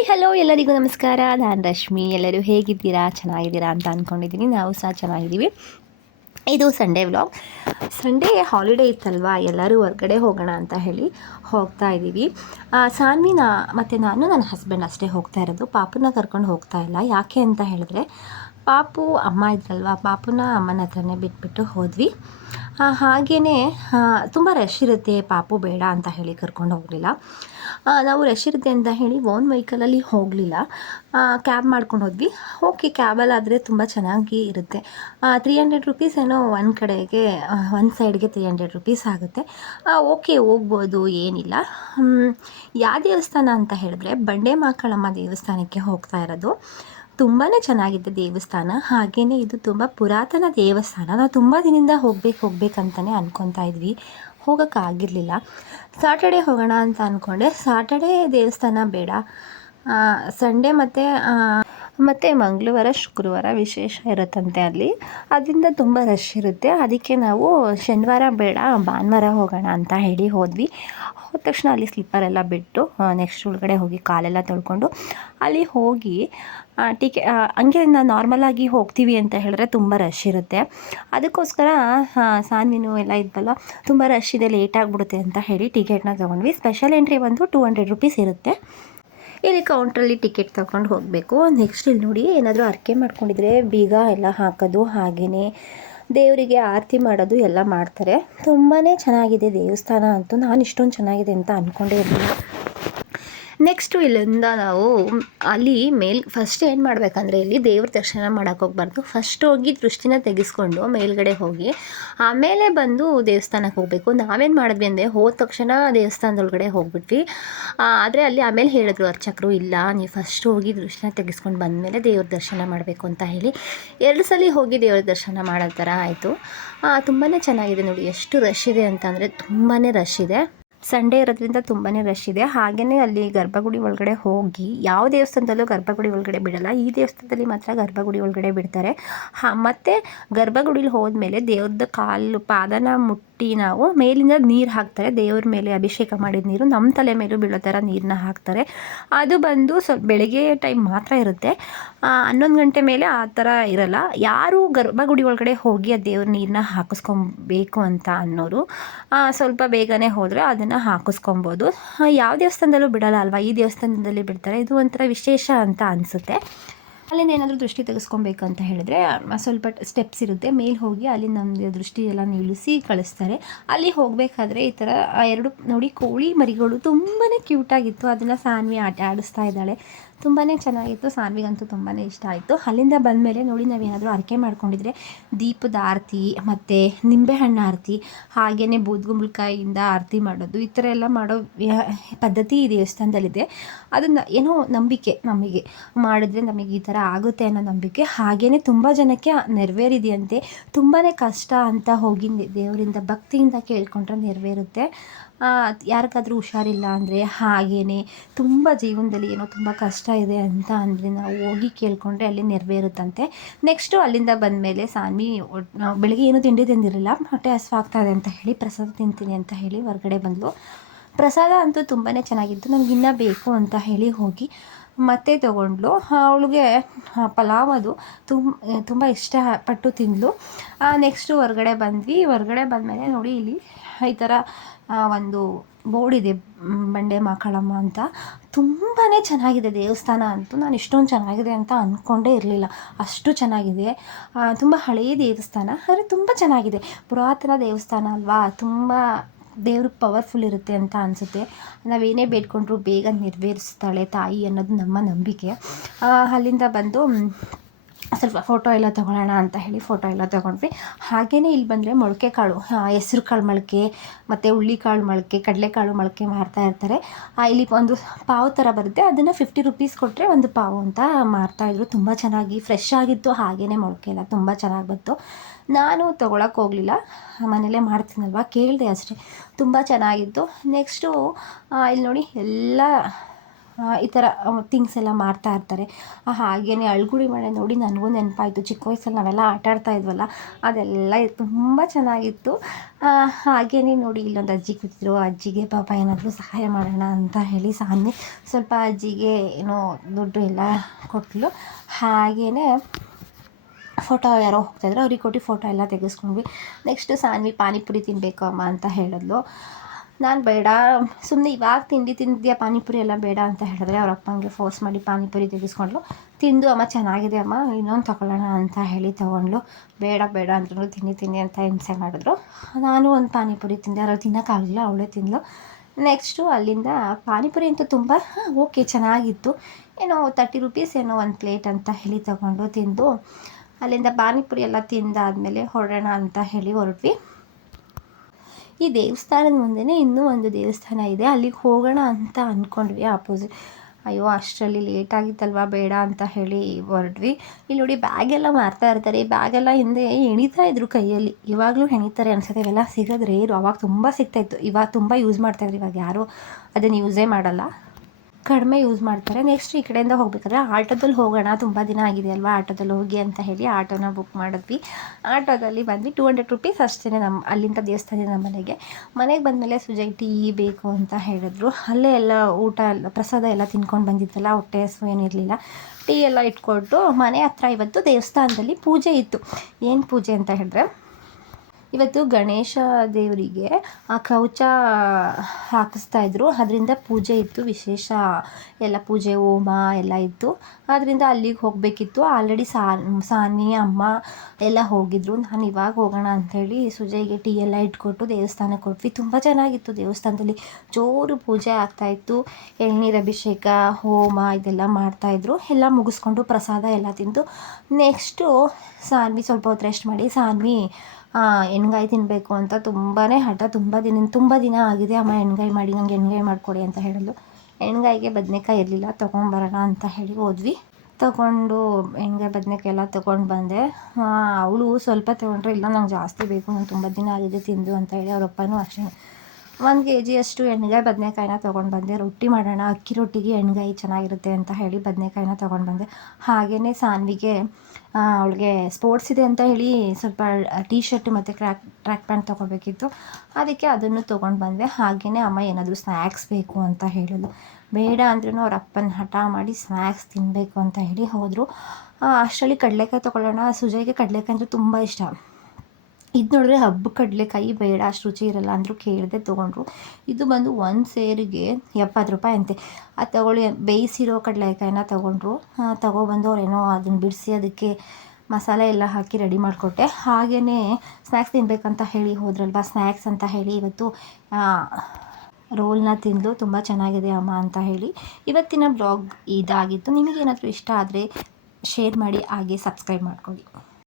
Hi hello ಎಲ್ಲರಿಗೂ ನಮಸ್ಕಾರ. ನಾನು ರಶ್ಮಿ. ಎಲ್ಲರೂ ಹೇಗಿದ್ದೀರಾ? ಚೆನ್ನಾಗಿದ್ದೀರಾ ಅಂತ ಅಂದ್ಕೊಂಡಿದ್ದೀನಿ ನಾವು ಸಹ ಚೆನ್ನಾಗಿದ್ದೀವಿ. ಇದು ಸಂಡೇ ವ್ಲಾಗ್ ಸಂಡೇ ಹಾಲಿಡೇ ಇತ್ತಲ್ವಾ? ಎಲ್ಲರೂ ಹೊರಗಡೆ ಹೋಗೋಣ ಅಂತ ಹೇಳಿ ಹೋಗ್ತಾ ಇದ್ದೀವಿ. ಆ, ಸಾನ್ವಿನ ಮತ್ತು ನಾನು ನನ್ನ ಹಸ್ಬೆಂಡ್ ಅಷ್ಟೇ ಹೋಗ್ತಾ ಇರೋದು. ಪಾಪುನ ಕರ್ಕೊಂಡು ಹೋಗ್ತಾ ಇಲ್ಲ. ಯಾಕೆ ಅಂತ ಹೇಳಿದ್ರೆ ಪಾಪು ಅಮ್ಮ ಇದ್ರಲ್ವ? ಪಾಪುನ ಅಮ್ಮನ ಹತ್ರನೇ ಬಿಟ್ಬಿಟ್ಟು ಹೋದ್ವಿ. ಹಾಗೆಯೇ ತುಂಬ ರಶ್ ಇರುತ್ತೆ. ಪಾಪು ಬೇಡ ಅಂತ ಹೇಳಿ ಕರ್ಕೊಂಡು ಹೋಗಲಿಲ್ಲ. ನಾವು ರಶ್ ಇರುತ್ತೆ ಅಂತ ಹೇಳಿ ಓನ್ ವೆಹಿಕಲಲ್ಲಿ ಹೋಗಲಿಲ್ಲ ಕ್ಯಾಬ್ ಮಾಡ್ಕೊಂಡು ಹೋದ್ವಿ. ಓಕೆ ಕ್ಯಾಬಲ್ಲಾದರೆ ತುಂಬ ಚೆನ್ನಾಗಿ ಇರುತ್ತೆ. ತ್ರೀ ಹಂಡ್ರೆಡ್ ರುಪೀಸ್ ಏನೋ ಒಂದು ಕಡೆಗೆ ಒಂದು ಸೈಡ್ಗೆ ತ್ರೀ ಹಂಡ್ರೆಡ್ ರುಪೀಸ್ ಆಗುತ್ತೆ. ಓಕೆ, ಹೋಗ್ಬೋದು, ಏನಿಲ್ಲ. ಯಾವ ದೇವಸ್ಥಾನ ಅಂತ ಹೇಳಿದ್ರೆ ಬಂಡೆ ಮಾಕಳಮ್ಮ ದೇವಸ್ಥಾನಕ್ಕೆ ಹೋಗ್ತಾ ಇರೋದು. ತುಂಬಾ ಚೆನ್ನಾಗಿದೆ ದೇವಸ್ಥಾನ. ಹಾಗೆಯೇ ಇದು ತುಂಬ ಪುರಾತನ ದೇವಸ್ಥಾನ. ನಾವು ತುಂಬ ದಿನದಿಂದ ಹೋಗ್ಬೇಕು ಹೋಗ್ಬೇಕಂತಲೇ ಅಂದ್ಕೊತಾ ಇದ್ವಿ. ಹೋಗೋಕ್ಕಾಗಿರಲಿಲ್ಲ ಸಾಟರ್ಡೆ ಹೋಗೋಣ ಅಂತ ಅಂದ್ಕೊಂಡೆ ಸಾಟರ್ಡೆ ದೇವಸ್ಥಾನ ಬೇಡ. ಸಂಡೇ ಮತ್ತು ಮತ್ತು ಮಂಗಳವಾರ, ಶುಕ್ರವಾರ ವಿಶೇಷ ಇರುತ್ತಂತೆ ಅಲ್ಲಿ. ಅದರಿಂದ ತುಂಬ ರಶ್ ಇರುತ್ತೆ. ಅದಕ್ಕೆ ನಾವು ಶನಿವಾರ ಬೇಡ, ಭಾನುವಾರ ಹೋಗೋಣ ಅಂತ ಹೇಳಿ ಹೋದ್ವಿ. ಹೋದ ತಕ್ಷಣ ಅಲ್ಲಿ ಸ್ಲಿಪ್ಪರ್ ಎಲ್ಲ ಬಿಟ್ಟು ನೆಕ್ಸ್ಟ್ ಒಳಗಡೆ ಹೋಗಿ ಕಾಲೆಲ್ಲ ತೊಳ್ಕೊಂಡು ಅಲ್ಲಿ ಹೋಗಿ ಟಿಕೆ ಹಂಗೆ ನಾವು ನಾರ್ಮಲಾಗಿ ಹೋಗ್ತೀವಿ ಅಂತ ಹೇಳಿದ್ರೆ ತುಂಬ ರಶ್ ಇರುತ್ತೆ. ಅದಕ್ಕೋಸ್ಕರ ಸಾನ್ವಿನು ಎಲ್ಲ ಇದ್ವಲ್ಲ, ತುಂಬ ರಶ್ ಇದೆ ಲೇಟ್ ಆಗಿಬಿಡುತ್ತೆ ಅಂತ ಹೇಳಿ ಟಿಕೆಟ್ನ ತೊಗೊಂಡ್ವಿ. ಸ್ಪೆಷಲ್ ಎಂಟ್ರಿ ಬಂದು ಟೂ ಹಂಡ್ರೆಡ್ ರುಪೀಸ್ ಇರುತ್ತೆ. ಇಲ್ಲಿ ಕೌಂಟ್ರಲ್ಲಿ ಟಿಕೆಟ್ ತೊಗೊಂಡು ಹೋಗಬೇಕು. ನೆಕ್ಸ್ಟ್ ಇಲ್ಲಿ ನೋಡಿ ಏನಾದರೂ ಅರ್ಕೆ ಮಾಡ್ಕೊಂಡಿದ್ರೆ ಬೀಗ ಎಲ್ಲ ಹಾಕೋದು ಹಾಗೆಯೇ ದೇವರಿಗೆ ಆರತಿ ಮಾಡೋದು ಎಲ್ಲ ಮಾಡ್ತಾರೆ. ತುಂಬಾ ಚೆನ್ನಾಗಿದೆ ದೇವಸ್ಥಾನ ಅಂತೂ ನಾನು ಇಷ್ಟೊಂದು ಚೆನ್ನಾಗಿದೆ ಅಂತ ಅಂದ್ಕೊಂಡೇ ಇರಲಿಲ್ಲ ನೆಕ್ಸ್ಟು ಇಲ್ಲಿಂದ ನಾವು ಅಲ್ಲಿ ಮೇಲ್ ಫಸ್ಟ್ ಏನು ಮಾಡಬೇಕಂದ್ರೆ ಇಲ್ಲಿ ದೇವ್ರ ದರ್ಶನ ಮಾಡೋಕೆ ಹೋಗ್ಬಾರ್ದು. ಫಸ್ಟ್ ಹೋಗಿ ದೃಷ್ಟಿನ ತೆಗೆಸ್ಕೊಂಡು ಮೇಲ್ಗಡೆ ಹೋಗಿ, ಆಮೇಲೆ ಬಂದು ದೇವಸ್ಥಾನಕ್ಕೆ ಹೋಗಬೇಕು. ನಾವೇನು ಮಾಡಿದ್ವಿ ಅಂದರೆ ಹೋದ ತಕ್ಷಣ ದೇವಸ್ಥಾನದೊಳಗಡೆ ಹೋಗ್ಬಿಟ್ವಿ. ಆದರೆ ಅಲ್ಲಿ ಆಮೇಲೆ ಹೇಳಿದ್ರು, ಅರ್ಚಕರು ಇಲ್ಲ, ನೀವು ಫಸ್ಟ್ ಹೋಗಿ ದೃಷ್ಟಿನ ತೆಗೆಸ್ಕೊಂಡು ಬಂದಮೇಲೆ ದೇವ್ರ ದರ್ಶನ ಮಾಡಬೇಕು ಅಂತ ಹೇಳಿ. ಎರಡು ಸಲ ಹೋಗಿ ದೇವ್ರ ದರ್ಶನ ಮಾಡೋ ಥರ ಆಯಿತು. ತುಂಬಾ ಚೆನ್ನಾಗಿದೆ ನೋಡಿ, ಎಷ್ಟು ರಶ್ ಇದೆ ಅಂತಂದರೆ ತುಂಬಾ ರಶ್ ಇದೆ. ಸಂಡೇ ಇರೋದ್ರಿಂದ ತುಂಬಾ ರಶ್ ಇದೆ. ಹಾಗೆಯೇ ಅಲ್ಲಿ ಗರ್ಭಗುಡಿ ಒಳಗಡೆ ಹೋಗಿ, ಯಾವ ದೇವಸ್ಥಾನದಲ್ಲೂ ಗರ್ಭಗುಡಿ ಒಳಗಡೆ ಬಿಡಲ್ಲ. ಈ ದೇವಸ್ಥಾನದಲ್ಲಿ ಮಾತ್ರ ಗರ್ಭಗುಡಿ ಒಳಗಡೆ ಬಿಡ್ತಾರೆ. ಹಾಂ, ಮತ್ತು ಗರ್ಭಗುಡಿಲಿ ಹೋದ್ಮೇಲೆ ದೇವ್ರದ್ದು ಕಾಲು, ಪಾದನ ಮುಟ್ಟಿ ನಾವು ಮೇಲಿಂದ ನೀರು ಹಾಕ್ತಾರೆ. ದೇವ್ರ ಮೇಲೆ ಅಭಿಷೇಕ ಮಾಡಿದ ನೀರು ನಮ್ಮ ತಲೆ ಮೇಲೂ ಬೀಳೋ ಥರ ನೀರನ್ನ ಹಾಕ್ತಾರೆ. ಅದು ಬಂದು ಸ್ವಲ್ಪ ಬೆಳಗ್ಗೆ ಟೈಮ್ ಮಾತ್ರ ಇರುತ್ತೆ. ಹನ್ನೊಂದು ಗಂಟೆ ಮೇಲೆ ಆ ಥರ ಇರಲ್ಲ. ಯಾರೂ ಗರ್ಭಗುಡಿ ಒಳಗಡೆ ಹೋಗಿ ಆ ದೇವ್ರ ನೀರನ್ನ ಹಾಕಿಸ್ಕೊಬೇಕು ಅಂತ ಅನ್ನೋರು ಸ್ವಲ್ಪ ಬೇಗನೆ ಹೋದರೆ ಅದನ್ನು ಹಾಕಿಸ್ಕೊಬೋದು. ಯಾವ ದೇವಸ್ಥಾನದಲ್ಲೂ ಬಿಡಲ್ಲ ಅಲ್ವಾ? ಈ ದೇವಸ್ಥಾನದಲ್ಲಿ ಬಿಡ್ತಾರೆ. ಇದು ಒಂಥರ ವಿಶೇಷ ಅಂತ ಅನಿಸುತ್ತೆ. ಅಲ್ಲಿಂದ ಏನಾದರೂ ದೃಷ್ಟಿ ತೆಗೆಸ್ಕೊಬೇಕಂತ ಹೇಳಿದ್ರೆ ಸ್ವಲ್ಪ ಸ್ಟೆಪ್ಸ್ ಇರುತ್ತೆ. ಮೇಲೆ ಹೋಗಿ ಅಲ್ಲಿ ನಮ್ಮ ದೃಷ್ಟಿ ಎಲ್ಲ ನಿಲ್ಲಿಸಿ ಕಳಿಸ್ತಾರೆ. ಅಲ್ಲಿ ಹೋಗಬೇಕಾದ್ರೆ ಈ ಥರ ಎರಡು ನೋಡಿ ಕೋಳಿ ಮರಿಗಳು ತುಂಬಾ ಕ್ಯೂಟಾಗಿತ್ತು ಅದನ್ನು ಸಾನ್ವಿ ಆಟ ಆಡಿಸ್ತಾ ಇದ್ದಾಳೆ. ತುಂಬಾ ಚೆನ್ನಾಗಿತ್ತು. ಸಾನ್ವಿಗಂತೂ ತುಂಬಾ ಇಷ್ಟ ಆಯಿತು. ಅಲ್ಲಿಂದ ಬಂದಮೇಲೆ ನೋಡಿ ನಾವೇನಾದರೂ ಅರಕೆ ಮಾಡ್ಕೊಂಡಿದ್ರೆ ದೀಪದ ಆರತಿ, ಮತ್ತು ನಿಂಬೆಹಣ್ಣು ಆರತಿ ಹಾಗೆಯೇ ಬೂದ್ಗುಂಬಳಕಾಯಿಯಿಂದ ಆರತಿ ಮಾಡೋದು, ಈ ಥರ ಎಲ್ಲ ಮಾಡೋ ಪದ್ಧತಿ ಈ ದೇವಸ್ಥಾನದಲ್ಲಿದೆ. ಅದನ್ನು ಏನೋ ನಂಬಿಕೆ ನಮಗೆ. ಮಾಡಿದ್ರೆ ನಮಗೆ ಈ ಥರ ಆಗುತ್ತೆ ಅನ್ನೋ ನಂಬಿಕೆ. ಹಾಗೆಯೇ ತುಂಬ ಜನಕ್ಕೆ ನೆರವೇರಿದೆಯಂತೆ. ತುಂಬಾ ಕಷ್ಟ ಅಂತ ಹೋಗಿ ದೇವರಿಂದ, ಭಕ್ತಿಯಿಂದ ಕೇಳ್ಕೊಂಡ್ರೆ ನೆರವೇರುತ್ತೆ. ಯಾರಿಗಾದ್ರೂ ಹುಷಾರಿಲ್ಲ ಅಂದರೆ ಹಾಗೇ ತುಂಬ ಜೀವನದಲ್ಲಿ ಏನೋ ತುಂಬ ಕಷ್ಟ ಇದೆ ಅಂತ ಅಂದರೆ ನಾವು ಹೋಗಿ ಕೇಳಿಕೊಂಡ್ರೆ ಅಲ್ಲಿ ನೆರವೇರುತ್ತಂತೆ. ನೆಕ್ಸ್ಟು ಅಲ್ಲಿಂದ ಬಂದಮೇಲೆ ಸಾನ್ವಿ ಬೆಳಗ್ಗೆ ಏನೂ ತಿಂಡಿ ತಿಂದಿರಲಿಲ್ಲ. ಹೊಟ್ಟೆ ಹಸ್ವಾಗ್ತಾ ಇದೆ ಅಂತ ಹೇಳಿ ಪ್ರಸಾದ ತಿಂತೀನಿ ಅಂತ ಹೇಳಿ ಹೊರಗಡೆ ಬಂದಳು ಪ್ರಸಾದ ಅಂತೂ ತುಂಬಾ ಚೆನ್ನಾಗಿತ್ತು. ನನಗೆ ಇನ್ನೂ ಬೇಕು ಅಂತ ಹೇಳಿ ಹೋಗಿ ಮತ್ತೆ ತೊಗೊಂಡ್ಲು. ಅವಳಿಗೆ ಪಲಾವ್ ಅದು ತುಂಬ ತುಂಬ ಇಷ್ಟಪಟ್ಟು ತಿಂದಳು ನೆಕ್ಸ್ಟು ಹೊರಗಡೆ ಬಂದ್ವಿ. ಹೊರಗಡೆ ಬಂದಮೇಲೆ ನೋಡಿ ಇಲ್ಲಿ ಈ ಥರ ಒಂದು ಬೋರ್ಡ್ ಇದೆ ಬಂಡೆ ಮಾಕಳಮ್ಮ ಅಂತ. ತುಂಬಾ ಚೆನ್ನಾಗಿದೆ ದೇವಸ್ಥಾನ ಅಂತೂ ನಾನು ಇಷ್ಟೊಂದು ಚೆನ್ನಾಗಿದೆ ಅಂತ ಅಂದ್ಕೊಂಡೇ ಇರಲಿಲ್ಲ. ಅಷ್ಟು ಚೆನ್ನಾಗಿದೆ. ತುಂಬ ಹಳೆಯ ದೇವಸ್ಥಾನ, ಆದರೆ ತುಂಬ ಚೆನ್ನಾಗಿದೆ. ಪುರಾತನ ದೇವಸ್ಥಾನ ಅಲ್ವಾ? ತುಂಬ ದೇವ್ರಿಗೆ ಪವರ್ಫುಲ್ ಇರುತ್ತೆ ಅಂತ ಅನಿಸುತ್ತೆ. ನಾವೇನೇ ಬೇಡ್ಕೊಂಡ್ರು ಬೇಗ ನೆರವೇರಿಸ್ತಾಳೆ ತಾಯಿ ಅನ್ನೋದು ನಮ್ಮ ನಂಬಿಕೆ. ಅಲ್ಲಿಂದ ಬಂದು ಸ್ವಲ್ಪ ಫೋಟೋ ಎಲ್ಲ ತೊಗೊಳ್ಳೋಣ ಅಂತ ಹೇಳಿ ಫೋಟೋ ಎಲ್ಲ ತೊಗೊಂಡ್ವಿ. ಹಾಗೆಯೇ ಇಲ್ಲಿ ಬಂದರೆ ಮೊಳಕೆ ಕಾಳು ಹೆಸ್ರು ಕಾಳು ಮೊಳಕೆ, ಮತ್ತು ಹುಳ್ಳಿಕಾಳು ಮೊಳಕೆ ಕಡಲೆಕಾಳು ಮೊಳಕೆ ಮಾರ್ತಾ ಇರ್ತಾರೆ. ಇಲ್ಲಿ ಒಂದು ಪಾವು ಥರ ಬರುತ್ತೆ. ಅದನ್ನು ಫಿಫ್ಟಿ ರುಪೀಸ್ ಕೊಟ್ಟರೆ ಒಂದು ಪಾವು ಅಂತ ಮಾರ್ತಾಯಿದ್ರು ತುಂಬ ಚೆನ್ನಾಗಿ ಫ್ರೆಶ್ ಆಗಿತ್ತು. ಹಾಗೆಯೇ ಮೊಳಕೆ ಎಲ್ಲ ತುಂಬ ಚೆನ್ನಾಗಿ ಬಂತು. ನಾನು ತೊಗೊಳಕ್ಕೆ ಹೋಗಲಿಲ್ಲ. ಮನೇಲೇ ಮಾಡ್ತೀನಲ್ವ? ಕೇಳಿದೆ ಅಷ್ಟೇ. ತುಂಬ ಚೆನ್ನಾಗಿತ್ತು. ನೆಕ್ಸ್ಟು ಇಲ್ಲಿ ನೋಡಿ, ಎಲ್ಲ ಈ ಥರ ಥಿಂಗ್ಸ್ ಎಲ್ಲ ಮಾಡ್ತಾ ಇರ್ತಾರೆ. ಹಾಗೆಯೇ ಅಳ್ಗುಡಿ ಮಳೆ ನೋಡಿ ನನಗೂ ನೆನಪಾಯಿತು. ಚಿಕ್ಕ ವಯಸ್ಸಲ್ಲಿ ನಾವೆಲ್ಲ ಆಟ ಆಡ್ತಾ ಇದ್ವಲ್ಲ, ಅದೆಲ್ಲ ತುಂಬ ಚೆನ್ನಾಗಿತ್ತು. ಹಾಗೆಯೇ ನೋಡಿ ಇಲ್ಲೊಂದು ಅಜ್ಜಿ ಕೂತಿದ್ರು. ಅಜ್ಜಿಗೆ, ಪಾಪ ಏನಾದರೂ ಸಹಾಯ ಮಾಡೋಣ ಅಂತ ಹೇಳಿ ಸಾನ್ನೆ. ಸ್ವಲ್ಪ ಅಜ್ಜಿಗೆ ಏನೋ ದುಡ್ಡು ಎಲ್ಲ ಕೊಟ್ಟಳು ಹಾಗೆಯೇ ಫೋಟೋ ಯಾರೋ ಹೋಗ್ತಾಯಿದ್ರು ಅವ್ರಿಗೆ ಕೊಟ್ಟು ಫೋಟೋ ಎಲ್ಲ ತೆಗೆಸ್ಕೊಂಡ್ವಿ. ನೆಕ್ಸ್ಟ್ ಸಾನ್ವಿ ಪಾನಿಪುರಿ ತಿನ್ನಬೇಕು ಅಮ್ಮ ಅಂತ ಹೇಳಿದ್ಲು. ನಾನು ಬೇಡ. ಸುಮ್ಮನೆ ಇವಾಗ ತಿಂಡಿ ತಿಂದಿದ್ಯಾ ಪಾನಿಪುರಿ ಎಲ್ಲ ಬೇಡ ಅಂತ ಹೇಳಿದ್ರೆ ಅವ್ರ ಅಪ್ಪಂಗೆ ಫೋರ್ಸ್ ಮಾಡಿ ಪಾನಿಪುರಿ ತೆಗೆಸ್ಕೊಂಡ್ಲು. ತಿಂದು ಅಮ್ಮ ಚೆನ್ನಾಗಿದೆ ಅಮ್ಮ, ಇನ್ನೊಂದು ತೊಗೊಳ್ಳೋಣ ಅಂತ ಹೇಳಿ ತೊಗೊಂಡ್ಲು. ಬೇಡ ಬೇಡ ಅಂದ್ರೂ ತಿನ್ನಿ ತಿನ್ನಿ ಅಂತ ಹಿಂಸೆ ಮಾಡಿದ್ರು. ನಾನು ಒಂದು ಪಾನಿಪುರಿ ತಿಂದೆ, ಅದ್ರಲ್ಲಿ ತಿನ್ನೋಕ್ಕಾಗಲಿಲ್ಲ ಅವಳೇ ತಿಂದಳು ನೆಕ್ಸ್ಟು ಅಲ್ಲಿಂದ ಪಾನಿಪುರಿ ಅಂತೂ ತುಂಬ ಓಕೆ ಚೆನ್ನಾಗಿತ್ತು. ಏನೋ ತರ್ಟಿ ರುಪೀಸ್ ಏನೋ ಒಂದು ಪ್ಲೇಟ್ ಅಂತ ಹೇಳಿ ತಗೊಂಡು ತಿಂದು, ಅಲ್ಲಿಂದ ಪಾನಿಪುರಿ ಎಲ್ಲ ತಿಂದಾದಮೇಲೆ ಹೊರಡೋಣ ಅಂತ ಹೇಳಿ ಹೊರಟ್ವಿ. ಈ ದೇವಸ್ಥಾನದ ಮುಂದೆನೇ ಇನ್ನೂ ಒಂದು ದೇವಸ್ಥಾನ ಇದೆ. ಅಲ್ಲಿಗೆ ಹೋಗೋಣ ಅಂತ ಅಂದ್ಕೊಂಡ್ವಿ ಆಪೋಸಿಟ್ ಅಯ್ಯೋ, ಅಷ್ಟರಲ್ಲಿ ಲೇಟ್ ಆಗಿತ್ತಲ್ವ? ಬೇಡ ಅಂತ ಹೇಳಿ ಹೊರಟ್ವಿ. ಇಲ್ಲಿ ನೋಡಿ ಬ್ಯಾಗೆಲ್ಲ ಮಾರ್ತಾ ಇರ್ತಾರೆ. ಬ್ಯಾಗೆಲ್ಲ ಹಿಂದೆ ಎಣಿತಾ ಇದ್ರು ಕೈಯಲ್ಲಿ. ಇವಾಗಲೂ ಹೆಣಿತಾರೆ ಅನ್ಸುತ್ತೆ. ಇವೆಲ್ಲ ಸಿಗೋದು ರೇರು ಅವಾಗ ತುಂಬ ಸಿಗ್ತಾಯಿತ್ತು ಇವಾಗ ತುಂಬ ಯೂಸ್ ಮಾಡ್ತಾಯಿದ್ರು ಇವಾಗ ಯಾರು ಅದನ್ನು ಯೂಸೇ ಮಾಡಲ್ಲ. ಕಡಿಮೆ ಯೂಸ್ ಮಾಡ್ತಾರೆ. ನೆಕ್ಸ್ಟ್ ಈ ಕಡೆಯಿಂದ ಹೋಗ್ಬೇಕಾದ್ರೆ ಆಟೋದಲ್ಲಿ ಹೋಗೋಣ. ತುಂಬ ದಿನ ಆಗಿದೆ ಅಲ್ವಾ? ಆಟೋದಲ್ಲಿ ಹೋಗಿ ಅಂತ ಹೇಳಿ ಆಟೋನ ಬುಕ್ ಮಾಡಿದ್ವಿ. ಆಟೋದಲ್ಲಿ ಬಂದ್ವಿ. ಟೂ ಹಂಡ್ರೆಡ್ ರುಪೀಸ್ ಅಷ್ಟೇ ನಮ್ಮ ಅಲ್ಲಿಂದ ದೇವಸ್ಥಾನದಿಂದ ನಮ್ಮ ಮನೆಗೆ. ಮನೆಗೆ ಬಂದಮೇಲೆ ಸುಜಯ್, ಟೀ ಬೇಕು ಅಂತ ಹೇಳಿದ್ರು. ಅಲ್ಲೇ ಎಲ್ಲ ಊಟ ಎಲ್ಲ, ಪ್ರಸಾದ ಎಲ್ಲ ತಿನ್ಕೊಂಡು ಬಂದಿತ್ತಲ್ಲ ಹೊಟ್ಟೆ ಹಸು ಏನಿರಲಿಲ್ಲ ಟೀ ಎಲ್ಲ ಇಟ್ಕೊಟ್ಟು ಮನೆ ಹತ್ರ ಇವತ್ತು ದೇವಸ್ಥಾನದಲ್ಲಿ ಪೂಜೆ ಇತ್ತು. ಏನು ಪೂಜೆ ಅಂತ ಹೇಳಿದ್ರೆ ಇವತ್ತು ಗಣೇಶ ದೇವರಿಗೆ, ಆ ಕವಚ ಹಾಕಿಸ್ತಾ ಇದ್ರು. ಅದರಿಂದ ಪೂಜೆ ಇತ್ತು, ವಿಶೇಷ ಎಲ್ಲ ಪೂಜೆ, ಹೋಮ ಎಲ್ಲ ಇತ್ತು. ಆದ್ದರಿಂದ ಅಲ್ಲಿಗೆ ಹೋಗಬೇಕಿತ್ತು. ಆಲ್ರೆಡಿ ಸಾನಿ ಅಮ್ಮ ಎಲ್ಲ ಹೋಗಿದ್ರು. ನಾನು ಇವಾಗ ಹೋಗೋಣ ಅಂಥೇಳಿ ಸುಜಯ್ಗೆ ಟೀ ಎಲ್ಲ ಇಟ್ಕೊಟ್ಟು ದೇವಸ್ಥಾನಕ್ಕೆ ಕೊಟ್ವಿ. ತುಂಬ ಚೆನ್ನಾಗಿತ್ತು ದೇವಸ್ಥಾನದಲ್ಲಿ. ಜೋರು ಪೂಜೆ ಆಗ್ತಾಯಿತ್ತು ಎಳ್ನೀರು ಅಭಿಷೇಕ, ಹೋಮ ಇದೆಲ್ಲ ಮಾಡ್ತಾಯಿದ್ರು ಎಲ್ಲ ಮುಗಿಸ್ಕೊಂಡು ಪ್ರಸಾದ ಎಲ್ಲ ತಿಂದು ನೆಕ್ಸ್ಟು ಸಾನ್ವಿ ಸ್ವಲ್ಪ ಹೊತ್ತು ರೆಸ್ಟ್ ಮಾಡಿ, ಸಾನ್ವಿ ಎಣ್ಗಾಯಿ ತಿನ್ನಬೇಕು ಅಂತ ತುಂಬಾ ಹಠ, ತುಂಬ ದಿನ ತುಂಬ ದಿನ ಆಗಿದೆ. ಅಮ್ಮ, ಎಣ್ಗಾಯಿ ಮಾಡಿ, ನಂಗೆ ಎಣ್ಗಾಯಿ ಮಾಡಿಕೊಡಿ ಅಂತ ಹೇಳಲು ಎಣ್ಗಾಯಿಗೆ ಬದನೇಕಾಯಿ ಇರಲಿಲ್ಲ, ತೊಗೊಂಬರೋಣ ಅಂತ ಹೇಳಿ ಹೋದ್ವಿ. ತಗೊಂಡು ಎಣ್ಗಾಯಿ ಬದನೇಕಾಯಿ ಎಲ್ಲ ತೊಗೊಂಡು ಬಂದೆ. ಅವಳು ಸ್ವಲ್ಪ ತೊಗೊಂಡ್ರೆ ಇಲ್ಲ, ನಂಗೆ ಜಾಸ್ತಿ ಬೇಕು ನಾನು ತುಂಬ ದಿನ ಆಗಿದೆ ತಿಂದು ಅಂತ ಹೇಳಿ ಅವ್ರ ಅಪ್ಪನೂ ಅಷ್ಟೇ. ಒಂದು ಕೆ ಜಿಯಷ್ಟು ಎಣ್ಣೆಗಾಯಿ ಬದನೇಕಾಯಿನ ತೊಗೊಂಡು ಬಂದೆ. ರೊಟ್ಟಿ ಮಾಡೋಣ, ಅಕ್ಕಿ ರೊಟ್ಟಿಗೆ ಎಣ್ಣೆಗಾಯಿ ಚೆನ್ನಾಗಿರುತ್ತೆ ಅಂತ ಹೇಳಿ ಬದನೇಕಾಯಿನ ತೊಗೊಂಡು ಬಂದೆ. ಹಾಗೆಯೇ ಸಾನ್ವಿಗೆ ಅವಳಿಗೆ ಸ್ಪೋರ್ಟ್ಸ್ ಇದೆ ಅಂತ ಹೇಳಿ ಸ್ವಲ್ಪ ಟೀ ಶರ್ಟ್ ಮತ್ತು ಕ್ರ್ಯಾಕ್ ಟ್ರ್ಯಾಕ್ ಪ್ಯಾಂಟ್ ತೊಗೋಬೇಕಿತ್ತು. ಅದಕ್ಕೆ ಅದನ್ನು ತೊಗೊಂಡು ಬಂದೆ. ಹಾಗೆಯೇ ಅಮ್ಮ ಏನಾದರೂ ಸ್ನ್ಯಾಕ್ಸ್ ಬೇಕು ಅಂತ ಹೇಳಿದ್ಲು. ಬೇಡ ಅಂದ್ರೂ ಅವ್ರ ಅಪ್ಪನ ಹಠ ಮಾಡಿ ಸ್ನ್ಯಾಕ್ಸ್ ತಿನ್ನಬೇಕು ಅಂತ ಹೇಳಿ ಹೋದರು. ಅಷ್ಟರಲ್ಲಿ ಕಡಲೆಕಾಯಿ ತೊಗೊಳ್ಳೋಣ. ಸುಜಯ್ಗೆ ಕಡಲೆಕಾಯಿ ಅಂದರೆ ತುಂಬ ಇಷ್ಟ. ಇದು ನೋಡಿದ್ರೆ ಹಬ್ಬ ಕಡಲೆಕಾಯಿ ಬೇಡ, ಅಷ್ಟು ರುಚಿ ಇರಲ್ಲ ಅಂದರೂ ಕೇಳಿದೆ ತೊಗೊಂಡ್ರು. ಇದು ಬಂದು ಒಂದು ಸೇರಿಗೆ ಎಪ್ಪತ್ತು ರೂಪಾಯಿ ಅಂತೆ. ಅದು ತಗೊಳ್ಳಿ, ಬೇಯಿಸಿರೋ ಕಡಲೆಕಾಯಿನ ತೊಗೊಂಡ್ರು. ತೊಗೊಬಂದು ಅವ್ರೇನೋ ಅದನ್ನು ಬಿಡಿಸಿ ಅದಕ್ಕೆ ಮಸಾಲೆ ಎಲ್ಲ ಹಾಕಿ ರೆಡಿ ಮಾಡಿಕೊಟ್ಟೆ. ಹಾಗೆಯೇ ಸ್ನ್ಯಾಕ್ಸ್ ತಿನ್ನಬೇಕಂತ ಹೇಳಿ ಹೋದ್ರಲ್ವ ಸ್ನ್ಯಾಕ್ಸ್ ಅಂತ ಹೇಳಿ ಇವತ್ತು ರೋಲ್ನ ತಿಂದು ತುಂಬ ಚೆನ್ನಾಗಿದೆ ಅಮ್ಮ ಅಂತ ಹೇಳಿ ಇವತ್ತಿನ ಬ್ಲಾಗ್ ಇದಾಗಿತ್ತು. ನಿಮಗೇನಾದರೂ ಇಷ್ಟ ಆದರೆ ಶೇರ್ ಮಾಡಿ, ಹಾಗೆ ಸಬ್ಸ್ಕ್ರೈಬ್ ಮಾಡ್ಕೊಳ್ಳಿ